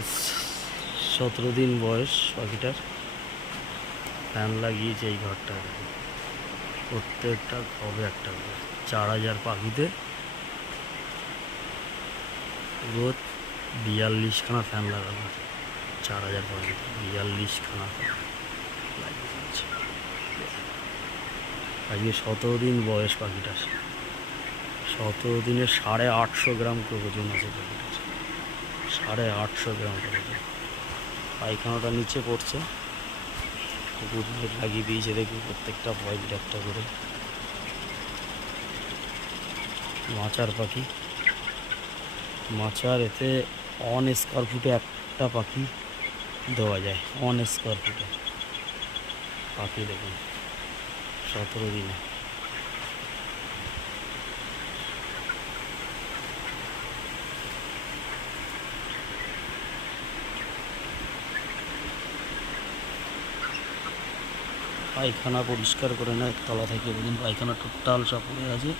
আজ 17 দিন বয়স পাখিটার। ফ্যান লাগিয়েছে এই ঘরটা, প্রত্যেকটা হবে একটা করে 4000 পাখিতে রোজ 42খানা ফ্যান লাগানো। 4000 পাখিতে 42খানা লাগিয়েছে। আজকে 17 দিন বয়স পাখিটার। 17 দিনে 850 গ্রাম করে ওজন আছে পাখিটার। 850 গ্রাম করে ওজন। পায়খানাটা নিচে পড়ছে, গুড নাইট লাগিয়ে দিয়েছে দেখি প্রত্যেকটা পয়েন্ট একটা করে। মাচার পাখি, মাচার এতে 1 স্কোয়ার ফুটে একটা পাখি দেওয়া যায়। 1 স্কোয়ার ফুটে পাখি দেখুন 17 দিনে। পায়খানা পরিষ্কার করে নেয় তলা থেকে, দেখুন পায়খানা টোটাল সব পড়ে আছে।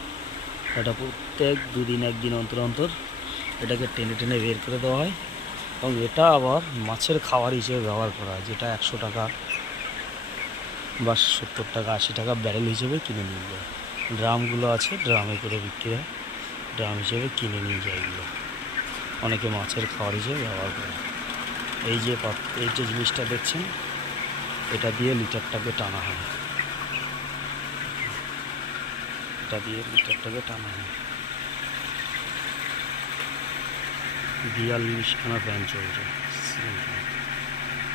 এটা প্রত্যেক 2 দিন 1 দিন অন্তর অন্তর এটাকে টেনে টেনে বের করে দেওয়া হয় এবং এটা আবার মাছের খাবার হিসেবে ব্যবহার করা হয়, যেটা 100 টাকা বা 70 টাকা 80 টাকা ব্যারেল হিসেবে কিনে নিয়ে যায়। ড্রামগুলো আছে, ড্রামে করে বিক্রি হয়, ড্রাম হিসেবে কিনে নিয়ে যায় এগুলো। অনেকে মাছের খাবার হিসেবে ব্যবহার করে। এই যে জিনিসটা দেখছেন, এটা দিয়ে লিটারটাকে টানা হয়, এটা দিয়ে লিটারটাকে টানা হয়। 42খানা ফ্যান চলছে,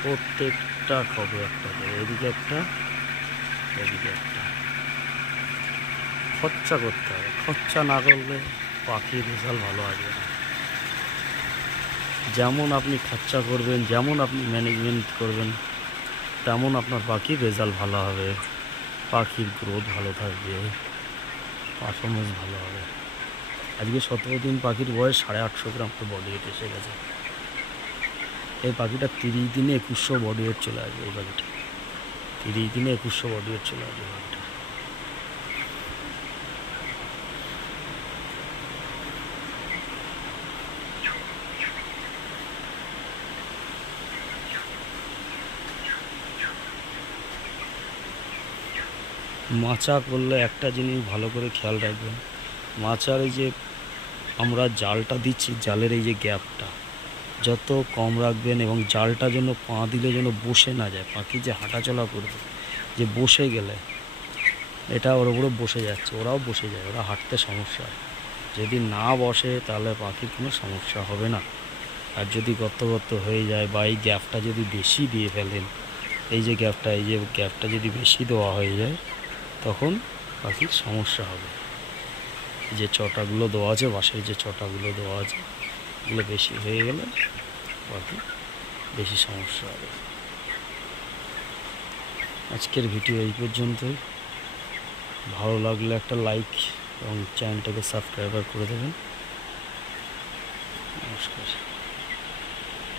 প্রত্যেকটা খবর একটা করে, এদিকে একটা এদিকে একটা। খরচা করতে হবে, খরচা না করলে পাখির রেজাল্ট ভালো আসবে না। যেমন আপনি খরচা করবেন, যেমন আপনি ম্যানেজমেন্ট করবেন, তেমন আপনার পাখির রেজাল্ট ভালো হবে, পাখির গ্রোথ ভালো থাকবে, পারফরমেন্স ভালো হবে। আজকে 17 দিন পাখির বয়স 850 গ্রাম করে বডি ওয়েট এসে গেছে। এই পাখিটা 30 দিনে 2100 বডি ওয়েট চলে আসবে। এই পাখিটা 30 দিনে 2100 বডি ওয়েট চলে আসবে পাখিটা। মাচা করলে একটা জিনিস ভালো করে খেয়াল রাখবেন, মাচার এই যে আমরা জালটা দিচ্ছি, জালের এই যে গ্যাপটা যত কম রাখবেন এবং জালটা যেন পা দিলে যেন বসে না যায়। পাখি যে হাঁটাচলা করবে, যে বসে গেলে এটা ওর উপরে বসে যাচ্ছে, ওরাও বসে যায়, ওরা হাঁটতে সমস্যা হয়। যদি না বসে তাহলে পাখির কোনো সমস্যা হবে না। আর যদি গর্ত হয়ে যায় বা এই গ্যাপটা যদি বেশি দিয়ে ফেলেন, এই যে গ্যাপটা যদি বেশি দেওয়া হয়ে যায়, তখন পাখির সমস্যা হবে। যে চটাগুলো দেওয়া আছে, বাঁশের যে চটাগুলো দেওয়া আছে, এগুলো বেশি হয়ে গেলে পাখি বেশি সমস্যা হবে। আজকের ভিডিও এই পর্যন্তই। ভালো লাগলে একটা লাইক এবং চ্যানেলটাকে সাবস্ক্রাইব করে দেবেন। নমস্কার।